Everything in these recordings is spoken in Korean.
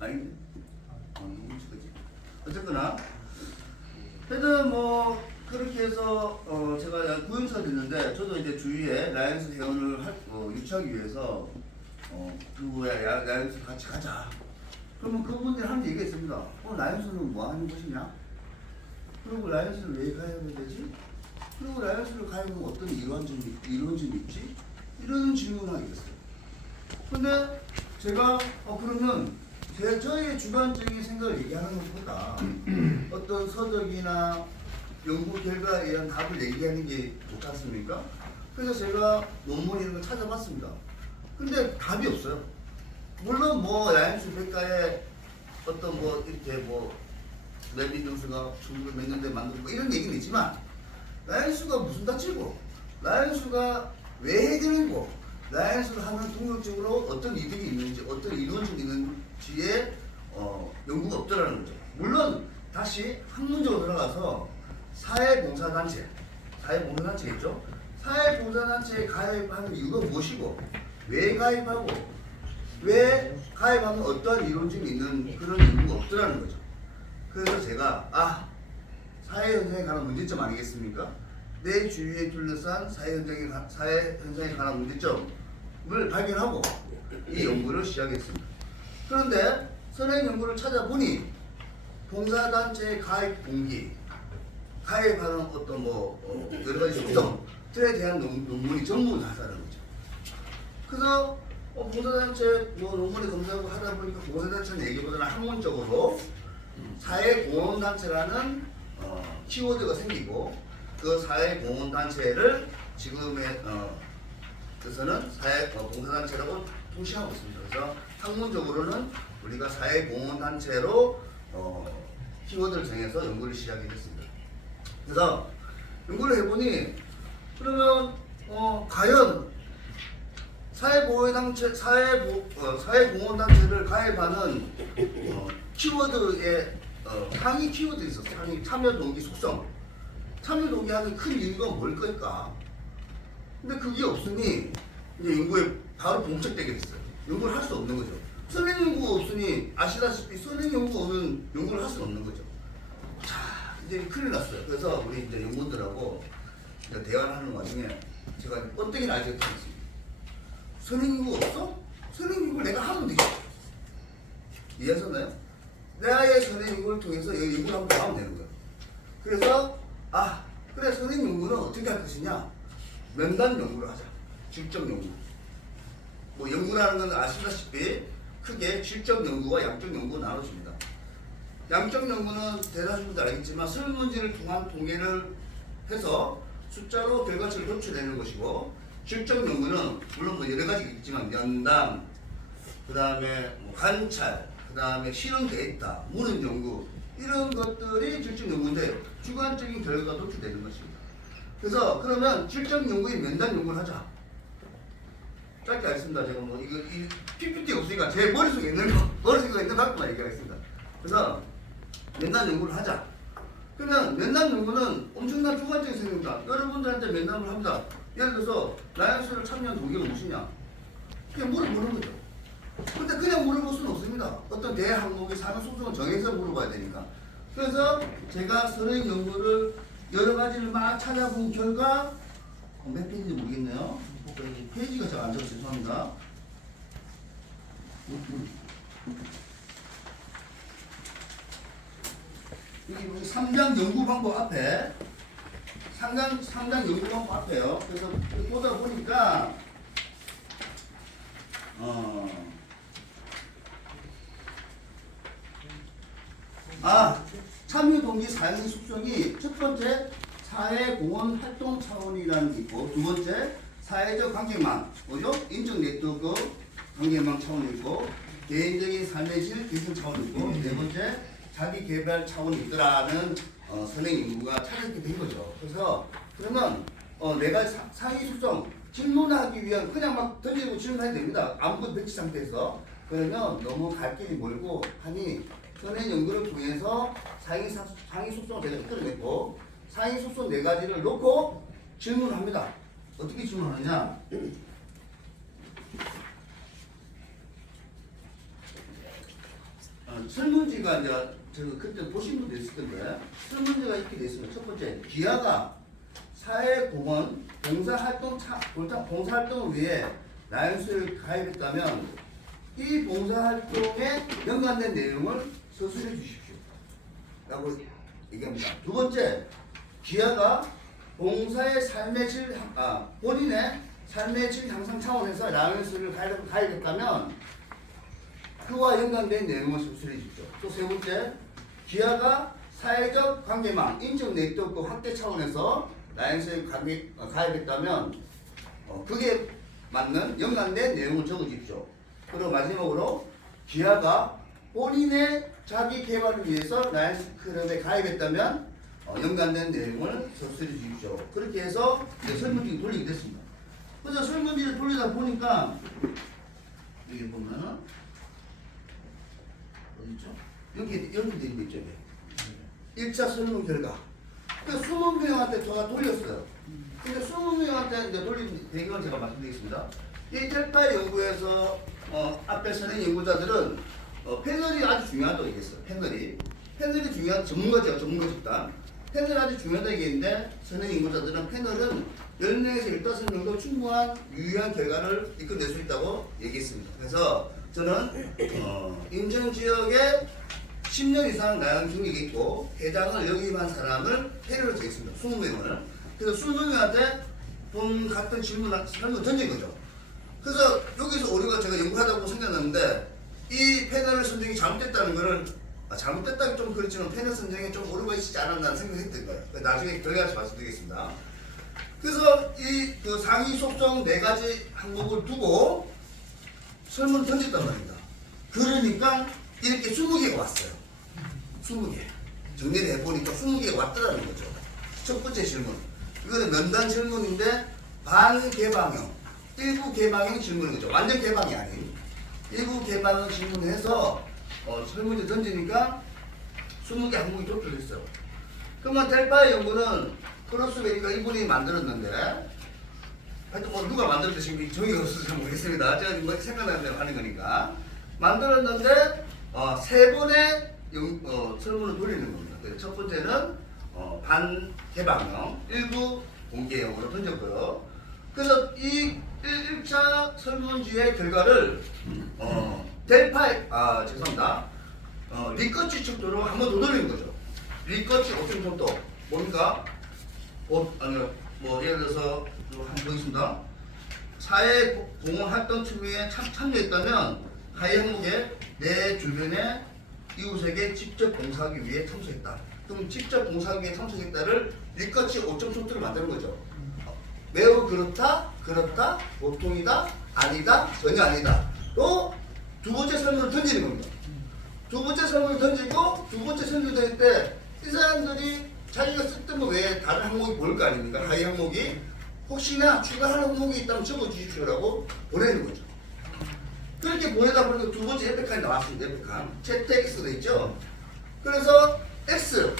아닌데? 그지. 어쨌거나 하여튼 뭐 그렇게 해서 제가 구형사를 했는데 저도 이제 주위에 라이언스 회원을 유치하기 위해서 누구야 라이언스 같이 가자. 그러면 그분들이 하는 얘기가 있습니다. 라이언스는 뭐 하는 것이냐? 그리고 라이언스를 왜 가야 되지? 그리고 라이언스를 가야면 어떤 이론점이 있지? 이런 질문을 하게 됐어요. 근데 제가 그러면 저의 주관적인 생각을 얘기하는 것보다 어떤 서적이나 연구 결과에 의한 답을 얘기하는 게 좋지 않습니까? 그래서 제가 논문 이런 걸 찾아봤습니다. 근데 답이 없어요. 물론 뭐 라이언스 백과에 어떤 뭐 이렇게 뭐 레비 정수가 1900년대에 만들고 뭐 이런 얘기는 있지만 라이언스가 무슨 다치고 라이언스가 왜 해결이고 라이언스를 하면 궁극적으로 어떤 이득이 있는지 어떤 이론적이 있는지에 연구가 없더라는 거죠. 물론 다시 학문적으로 들어가서 사회봉사단체겠죠. 사회봉사단체에 가입하는 이유가 무엇이고 왜 가입하고 왜 가입하면 어떠한 이론적이 있는 그런 연구가 없더라는 거죠. 그래서 제가 사회현상에 관한 문제점 아니겠습니까? 내 주위에 둘러싼 사회현상에 관한 문제점을 발견하고 이 연구를 시작했습니다. 그런데 선행 연구를 찾아보니 봉사단체의 가입 동기, 가입하는 어떤 여러 가지 구성들에 대한 논문이 전부 나타나는 거죠. 그래서 봉사단체 논문을 검사하고 하다 보니까 봉사단체는 얘기보다는 학문적으로 사회공헌단체라는 키워드가 생기고 그 사회공헌단체를 지금의 그래서는 봉사단체라고 통칭하고 있습니다. 그래서 학문적으로는 우리가 사회공헌단체로 키워드를 정해서 연구를 시작했습니다. 그래서 연구를 해보니 그러면 과연 사회공헌단체를 가입하는 키워드에 상위 키워드 있었어. 상위 참여동기 속성. 참여동기하는 큰 이유가 뭘 걸까? 근데 그게 없으니 이제 연구에 바로 봉착되게 됐어요. 연구를 할 수 없는 거죠. 선행 연구가 없으니 아시다시피 선행 연구가 없는 연구를 할 수 없는 거죠. 자, 이제 큰일 났어요. 그래서 우리 이제 연구원들하고 이제 대화를 하는 와중에 제가 번뜩이는 아이디어가 있습니다. 선행 연구가 없어? 선행 연구를 내가 하면 되지. 이해하셨나요? 나의 선행 연구를 통해서 여기 연구를 한번 더 하면 되는 거예요. 그래서 그래 선행 연구는 어떻게 할 것이냐? 면담 연구를 하자. 질적 연구. 뭐 연구라는 건 아시다시피 크게 질적 연구와 양적 연구가 나눠집니다. 양적 연구는 대다수 분들 알겠지만 설문지를 통한 통계를 해서 숫자로 결과치를 도출해내는 것이고 질적 연구는 물론 뭐 여러 가지가 있지만 면담, 그 다음에 관찰, 그 다음에 실험 데이터, 문헌 연구 이런 것들이 질적 연구인데 주관적인 결과가 도출되는 것입니다. 그래서 그러면 질적 연구의 면담 연구를 하자. 짧게 하겠습니다. 제가 뭐 이거 PPT가 없으니까 제 머릿속에 있는 갖고만 얘기하겠습니다. 그래서 면담 연구를 하자. 그러면 면담 연구는 엄청난 주관적인 생각입니다. 여러분들한테 면담을 합니다. 예를 들어서 라이언스를 참여한 동기가 무엇이냐? 그냥 물어보는 거죠. 근데 그냥 물어볼 수는 없습니다. 어떤 대항목의 사면 속성을 정해서 물어봐야 되니까. 그래서 제가 선행 연구를 여러 가지를 막 찾아본 결과 몇 페이지인지 모르겠네요. 페이지가 잘 안 적어서 죄송합니다. 여기 3장 연구 방법 앞에 3장 연구 방법 앞에요. 그래서 보다 보니까 참여 동기 사용 속성이 첫 번째 사회공헌 활동 차원이라는 게 있고 두 번째 사회적 관계망, 뭐죠? 인적 네트워크 관계망 차원이 있고 개인적인 삶의 질 개선 차원이 있고 네 번째 자기 개발 차원이 있더라는 선행 연구가 찾아있게 된 거죠. 그래서 그러면 내가 상위 속성 질문하기 위한 그냥 막 던지고 질문해야 됩니다. 아무것도 배치 상태에서. 그러면 너무 갈 길이 멀고 하니 선행 연구를 통해서 상위 속성을 제가 이끌어냈고 상위 속성 네 가지를 놓고 질문합니다. 어떻게 질문하느냐? 설문지가 이제 저 그때 보신 분도 있을 건데 설문지가 이렇게 돼 있습니다. 첫 번째, 기아가 사회공헌 봉사활동을 위해 라이언스를 가입했다면 이 봉사활동에 연관된 내용을 서술해 주십시오. 라고 얘기합니다. 두 번째, 기아가 본인의 삶의 질 향상 차원에서 라이언스를 가입했다면 그와 연관된 내용을 서술해 주십시오. 또 세 번째, 기아가 사회적 관계망, 인적 네트워크 확대 차원에서 라이언스에 가입했다면 그게 맞는 연관된 내용을 적어주십시오. 그리고 마지막으로 기아가 본인의 자기 개발을 위해서 라이언스 클럽에 가입했다면 연관된 내용을 서술해 주십시오. 그렇게 해서 이제 설문지를 돌리게 됐습니다. 그래서 설문지를 돌리다 보니까 여기 보면은 어디죠? 여기 연결되어 있는 거 있죠? 1차 설문 결과. 그 20명한테 제가 돌렸어요. 근데 20명한테 이제 돌린 배경을 제가 말씀드리겠습니다. 이 델파의 연구에서 앞에 선행 연구자들은 패널이 아주 중요하다고 얘기했어요. 패널이 중요한 전문가 집단. 패널이 아주 중요하다고 얘기했는데 선행 연구자들은 패널은 10명에서 15명도 충분한 유효한 결과를 이끌어낼 수 있다고 얘기했습니다. 그래서 저는 인천 지역에 10년 이상 나양 경력이 있고 해당을 역임한 사람을 패널로 정했습니다. 20명을. 그래서 20명한테 본 같은 질문을 던진 거죠. 그래서 여기서 오류가 제가 연구하다고 생각났는데 이 패널 선정이 잘못됐다는 거를 잘못됐다기 좀 그렇지만 패널 선정에 좀 오류가 있지 않았나 생각했던 거예요. 나중에 결과에서 말씀드리겠습니다. 그래서 이 그 상위 속성 4가지 항목을 두고 설문을 던졌단 말입니다. 그러니까 이렇게 20개가 왔어요. 20개. 정리를 해보니까 20개가 왔더라는 거죠. 첫 번째 질문. 이거는 면담 질문인데 반개방형, 일부 개방형 질문인 거죠. 완전 개방이 아닌. 일부 개방형 질문을 해서 설문지 던지니까 20개 항목이 좁혀졌어요. 그러면 델파의 연구는 크로스베리가 이분이 만들었는데 하여튼 뭐 누가 만들었는지 지금 정의가 없어서 잘 모르겠습니다. 제가 지금 생각나는 대로 하는 거니까 만들었는데 3번의 설문을 돌리는 겁니다. 그래서 첫 번째는 반개방형, 일부 공개형으로 던졌고요. 그래서 이 1차 설문지의 결과를 리커치 척도로 한 번 더 돌리는 거죠. 리커치 옵션 척도 뭡니까? 예를 들어서 한번 보겠습니다. 사회 공헌 활동 추구에 참여했다면 하위 항목에 내 주변의 이웃에게 직접 봉사하기 위해 참석했다. 그럼 직접 봉사하기 위해 참석했다를 리커치 5점 척도를 만드는 거죠. 매우 그렇다, 보통이다, 아니다, 전혀 아니다. 또 두 번째 설문을 던지는 겁니다. 두 번째 설문을 던지고 두 번째 설문을 던질 때 이 사람들이 자기가 썼던 거 외에 다른 항목이 보일 거 아닙니까? 하위 항목이 혹시나 추가할 항목이 있다면 적어주십시오라고 보내는 거죠. 그렇게 보내다 보니까 두 번째 에펙함이 나왔습니다. 에펙함. 채택X가 있죠. 그래서 X,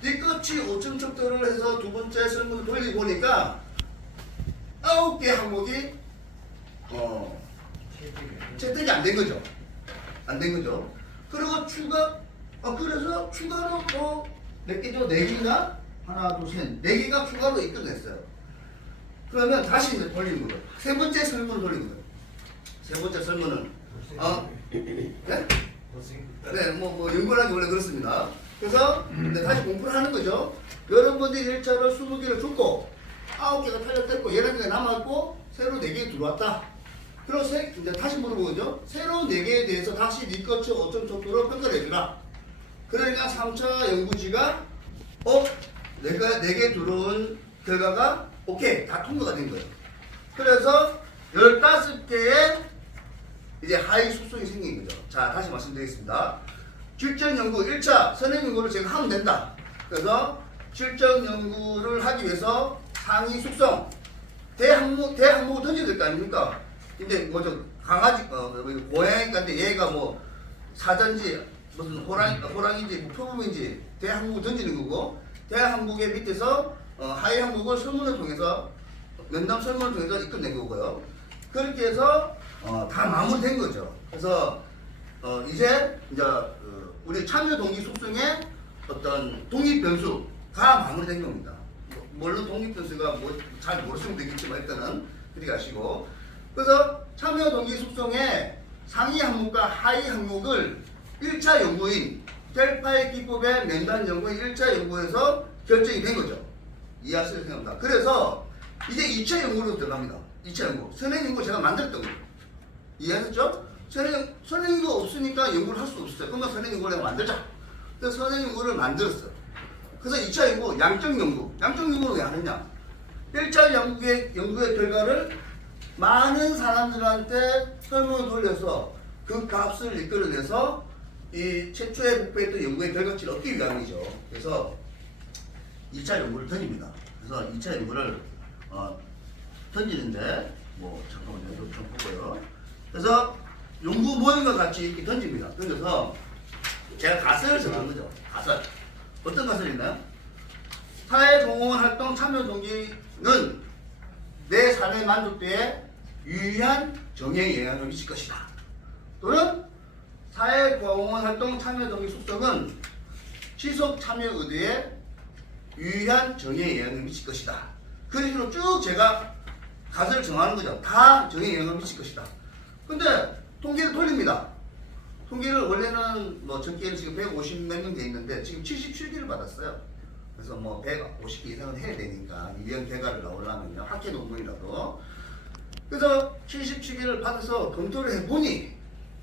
뒤끝이 5점 척도를 해서 두 번째 설문을 돌리고 보니까 9개 항목이 채택이 안 된 거죠. 안 된 거죠. 그리고 그래서 추가로 또 몇 개죠? 4개가 하나, 둘, 셋, 4개가 추가로 이끌어냈어요. 그러면 다시 이제 돌리는 거죠. 세 번째 설문을 돌리는 거예요. 세 번째 설문은 네? 네, 뭐 연구를 하기 원래 그렇습니다. 그래서 다시 공부를 하는 거죠. 여러분들이 1차로 20개를 줬고 9개가 탈락됐고 11개가 남았고 새로 4개 들어왔다. 그리고 이제 다시 물어보죠. 새로 4개에 대해서 다시 리커치 5점 척도로 평가를 해주라. 그러니까 3차 연구지가 4개 들어온 결과가 오케이 다 통과가 된 거예요. 그래서 15개의 이제 하위 속성이 생긴 거죠. 자, 다시 말씀드리겠습니다. 실전 연구 1차 선행 연구를 제가 하면 된다. 그래서 실전 연구를 하기 위해서 상위 속성 대항목을 던져야 될 거 아닙니까? 근데 뭐죠? 강아지 고양이인데 얘가 뭐 사자인지 무슨 호랑이인지 뭐 표범인지 대항목을 던지는 거고 대항목의 밑에서 하위 항목을 설문을 통해서 면담 설문을 통해서 이끌어낸 거고요. 그렇게 해서 다 마무리된 거죠. 그래서 이제 우리 참여 동기 속성의 어떤 독립 변수가 마무리된 겁니다. 물론 독립 변수가 뭐 잘 모르시면 되겠지만 일단은 그렇게 가시고, 그래서 참여 동기 속성의 상위 항목과 하위 항목을 1차 연구인 델파의 기법의 면담 연구의 1차 연구에서 결정이 된 거죠. 이해하실 생각합니다. 그래서 이제 2차 연구로 들어갑니다. 2차 연구. 선행 연구 제가 만들었던 거예요. 이해하셨죠? 선행 연구가 없으니까 연구를 할 수 없었어요. 그러면 선행 연구를 내가 만들자. 그래서 선행 연구를 만들었어요. 그래서 2차 연구, 양적 연구. 양적 연구를 왜 하느냐? 1차 연구의 결과를 많은 사람들한테 설문을 돌려서 그 값을 이끌어내서 이 최초에 목표했던 연구의 결과치를 얻기 위함이죠. 그래서 2차 연구를 던집니다. 그래서 2차 연구를 던지는데 잠깐만요. 좀 보고요. 그래서 연구 모임과 같이 이렇게 던집니다. 던져서 제가 가설을 정한 거죠. 가설. 어떤 가설이 있나요? 사회공헌 활동 참여 동기는 내 삶의 만족도에 유의한 정의에 영향을 미칠 것이다. 또는 사회공헌 활동 참여 동기 속성은 지속 참여 의도에 유의한 정의에 영향을 미칠 것이다. 그런 식으로 쭉 제가 가설을 정하는 거죠. 다 정의에 영향을 미칠 것이다. 근데 통계를 돌립니다. 통계를 원래는 전기에는 지금 150 몇 명 돼 있는데 지금 77개를 받았어요. 그래서 150개 이상은 해야 되니까 유형 결과를 나오려면요. 학회 논문이라도. 그래서 77개를 받아서 검토를 해보니,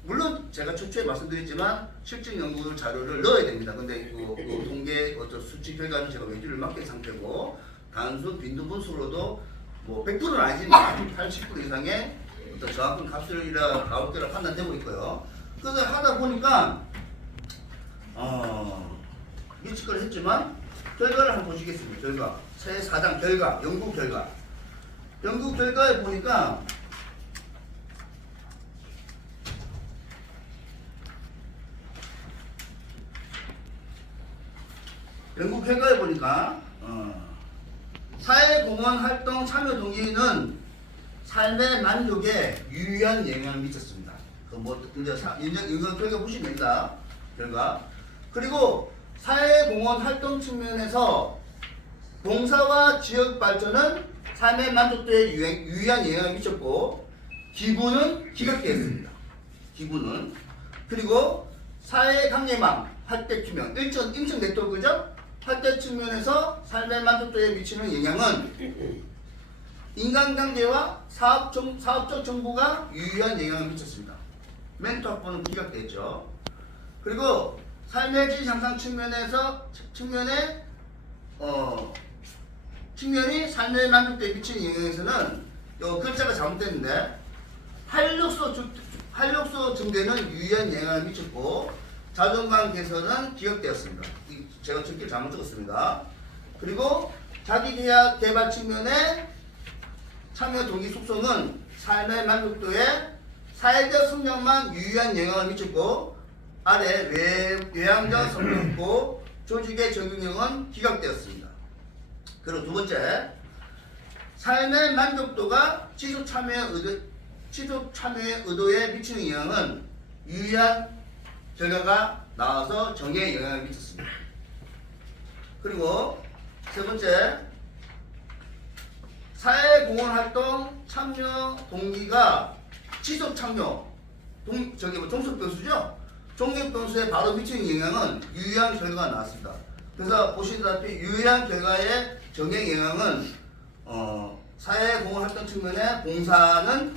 물론 제가 최초에 말씀드렸지만 실증 연구 자료를 넣어야 됩니다. 근데 그 통계 수치 결과는 제가 외주를 맡긴 상태고, 단순 빈도 분수로도 100%는 아니지만 80% 이상의 어떤 정확한 값을 나올 거라 판단되고 있고요. 그래서 하다 보니까 미칠 걸 했지만 결과를 한번 보시겠습니다. 결과 제4장 결과, 연구 결과에 보니까 사회공헌 활동 참여 동기는 삶의 만족에 유의한 영향을 미쳤습니다. 이제 이거 결과 보시면 됩니다. 결과. 그리고 사회공헌 활동 측면에서 봉사와 지역 발전은 삶의 만족도에 유의한 영향을 미쳤고, 기부는 기각되었습니다. 기부는. 그리고 사회관계망 활대 측면, 인적 네트워크죠? 활대 측면에서 삶의 만족도에 미치는 영향은 인간관계와 사업적 정보가 유의한 영향을 미쳤습니다. 멘토 확보는 기각됐죠. 그리고 삶의 질 향상 측면이 삶의 만족도에 미치는 영향에서는 요 글자가 잘못됐는데 활력소 증대는 유의한 영향을 미쳤고, 자존감 개선은 기각되었습니다. 제가 적기를 잘못 적었습니다. 그리고 자기개발 측면의 참여 동기 속성은 삶의 만족도에 사회적 성장만 유의한 영향을 미쳤고, 아래 외향적 성장고 조직의 적용력은 기각되었습니다. 그리고 두 번째, 삶의 만족도가 지속 참여의 의도에 미치는 영향은 유의한 결과가 나와서 정의에 영향을 미쳤습니다. 그리고 세 번째, 사회공헌활동 참여 동기가 지속 참여, 종속 변수죠? 종속 변수에 바로 미치는 영향은 유의한 결과가 나왔습니다. 그래서 보시다시피 유의한 결과의 정의 영향은 사회공헌활동 측면의 봉사는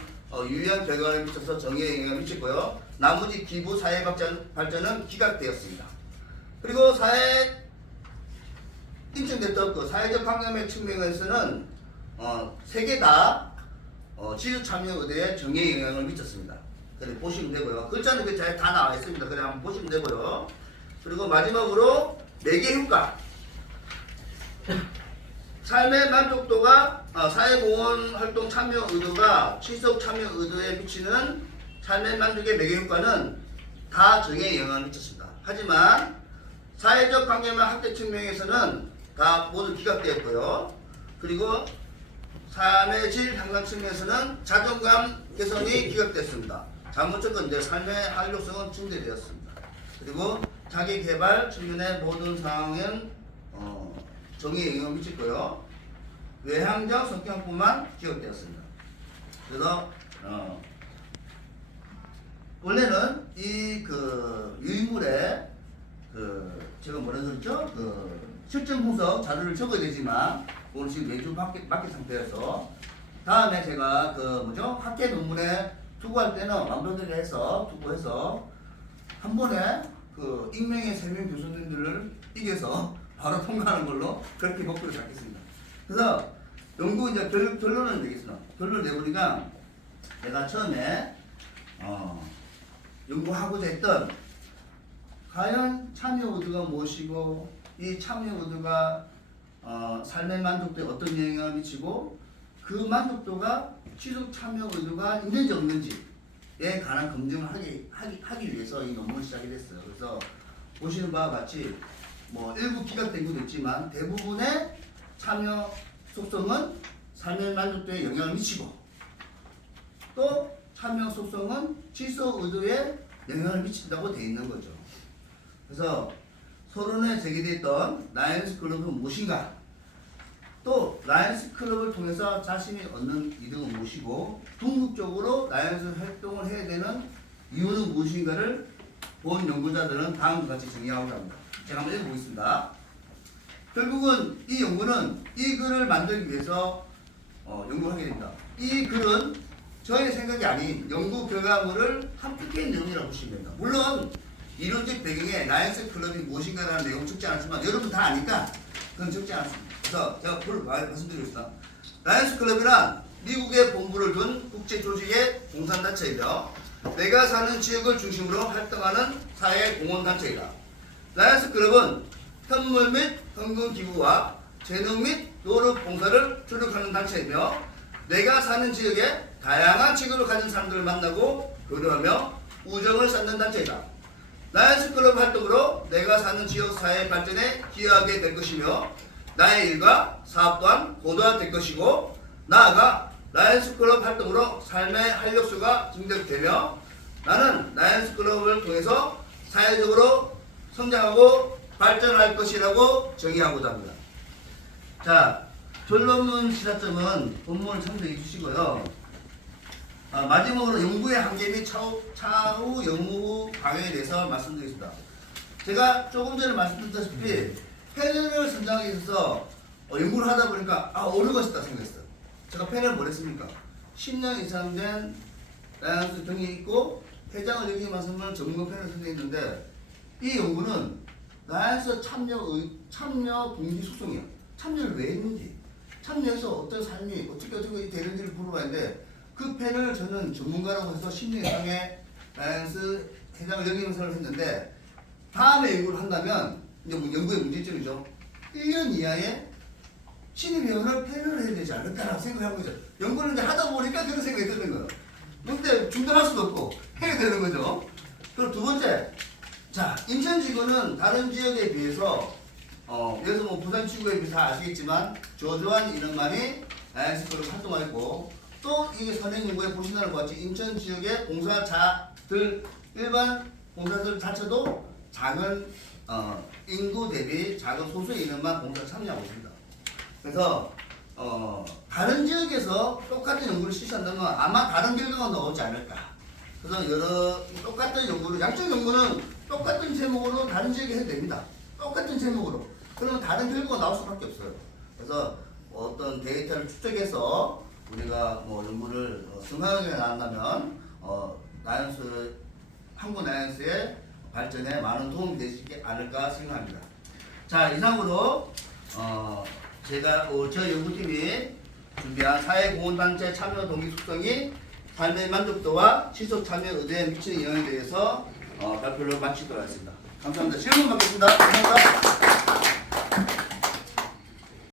유의한 결과를 미쳐서 정의에 영향을 미쳤고요. 나머지 기부 사회발전은 기각되었습니다. 그리고 인적 네트워크, 사회적 관계의 측면에서는 세 개 다 지속 참여 의도에 정의에 영향을 미쳤습니다. 그래 보시면 되고요. 글자는 다 나와 있습니다. 그래 한번 보시면 되고요. 그리고 마지막으로 매개 효과. 삶의 만족도가 사회공헌 활동 참여 의도가 지속 참여 의도에 미치는 삶의 만족의 매개 효과는 다 정의에 영향을 미쳤습니다. 하지만 사회적 관계만 학대 측면에서는 다 모두 기각되었고요. 그리고 삶의 질 향상 측면에서는 자존감 개선이 기각됐습니다. 자문조건 내 삶의 활력성은 증대되었습니다. 그리고 자기 개발 측면의 모든 상황은 정의에 영향을 미쳤고요. 외향적 성격뿐만 기억되었습니다. 그래서 원래는 이 그 유인물에 제가 뭐라 그랬죠? 실전 분석 자료를 적어야 되지만 오늘 지금 매주 맡긴 상태여서 다음에 제가 학회 논문에 투고할 때는 완벽하게 해서 투고해서 한 번에 익명의 3명 교수님들을 이겨서 바로 통과하는 걸로 그렇게 목표를 잡겠습니다. 그래서 연구 이제 결론은 되겠습니다. 결론을 내보니까 내가 처음에 연구하고자 했던 과연 참여 의도가 무엇이고 이 참여 의도가 삶의 만족도에 어떤 영향을 미치고 그 만족도가 지속 참여 의도가 있는지 없는지에 관한 검증을 하기 위해서 이 논문을 시작이 됐어요. 그래서 보시는 바와 같이 일부 기각된 것도 있지만 대부분의 참여 속성은 삶의 만족도에 영향을 미치고 또 참여 속성은 지속 의도에 영향을 미친다고 되어 있는 거죠. 그래서 서론에 제기됐던 라이언스 클럽은 무엇인가? 또 라이언스 클럽을 통해서 자신이 얻는 이득은 무엇이고 궁극적으로 라이언스 활동을 해야 되는 이유는 무엇인가를 본 연구자들은 다음과 같이 정의하고자 합니다. 제가 한번 읽어보겠습니다. 결국은 이 연구는 이 글을 만들기 위해서 연구를 하게 됩니다. 이 글은 저의 생각이 아닌 연구 결과물을 합격한 내용이라고 보시면 됩니다. 물론 이론적 배경에 라이언스 클럽이 무엇인가라는 내용은 적지 않지만 여러분 다 아니까 그건 적지 않습니다. 그래서 제가 그걸 말씀드리겠습니다. 라이언스 클럽이란 미국에 본부를 둔 국제 조직의 공산단체이며 내가 사는 지역을 중심으로 활동하는 사회 공헌단체이다. 라이언스 클럽은 현물 및 현금 기부와 재능 및 노력 봉사를 주력하는 단체이며 내가 사는 지역에 다양한 직업을 가진 사람들을 만나고 교류하며 우정을 쌓는 단체이다. 라이언스 클럽 활동으로 내가 사는 지역 사회 발전에 기여하게 될 것이며 나의 일과 사업 또한 고도화될 것이고 나아가 라이언스 클럽 활동으로 삶의 활력소가 증대되며 나는 라이언스 클럽을 통해서 사회적으로 성장하고 발전할 것이라고 정의하고자 합니다. 자, 결론문 시사점은 본문을 참조해 주시고요. 마지막으로 연구의 한계 및 차후 연구 방향에 대해서 말씀드리겠습니다. 제가 조금 전에 말씀드렸다시피 패널을 선정하기 위해서 연구를 하다 보니까 옳은 것이다 생각했어요. 제가 패널을 뭘 했습니까? 10년 이상 된 라이언스 경력이 있고 회장을 여기 맡으면 전문가 패널을 선정했는데 이 연구는 라이언스 참여 동기 속성이에요. 참여를 왜 했는지, 참여해서 어떤 삶이 어떻게 되는지를 물어봤는데 그 패널을 저는 전문가라고 해서 10년 이상의 라이언스 회장을 역임을 했는데 다음에 연구를 한다면 이제 연구의 문제점이죠. 1년 이하의 신입 회원을 패널을 해야 되지 않을까라고 생각한 거죠. 연구를 이제 하다 보니까 그런 생각이 드는 거예요. 근데 중단할 수도 없고 해야 되는 거죠. 그리고 두 번째, 자, 인천지구는 다른 지역에 비해서 여기서 부산지구에 비해서 다 아시겠지만 저조한 인원만이 라이언스 클럽 활동하고 또 이게 선행연구에 보시는 것 같이 인천 지역의 봉사자들 일반 봉사자들 자체도 작은 인구 대비 작은 소수의 인원만 봉사 참여하고 있습니다. 그래서 다른 지역에서 똑같은 연구를 실시한다면 아마 다른 결과가 나오지 않을까. 그래서 똑같은 연구를 양쪽 연구는 똑같은 제목으로 다른 지역에 해도 됩니다. 똑같은 제목으로. 그러면 다른 결과가 나올 수밖에 없어요. 그래서 어떤 데이터를 추적해서 우리가 연구를 성공하게 나간다면 한국 라이언스의 발전에 많은 도움이 되지 않을까 생각합니다. 자, 이상으로 제가 저희 연구팀이 준비한 사회공헌단체 참여 동기 속성이 삶의 만족도와 지속 참여 의도에 미치는 영향에 대해서 발표를 마치도록 하겠습니다. 감사합니다. 질문 받겠습니다. 감사합니다.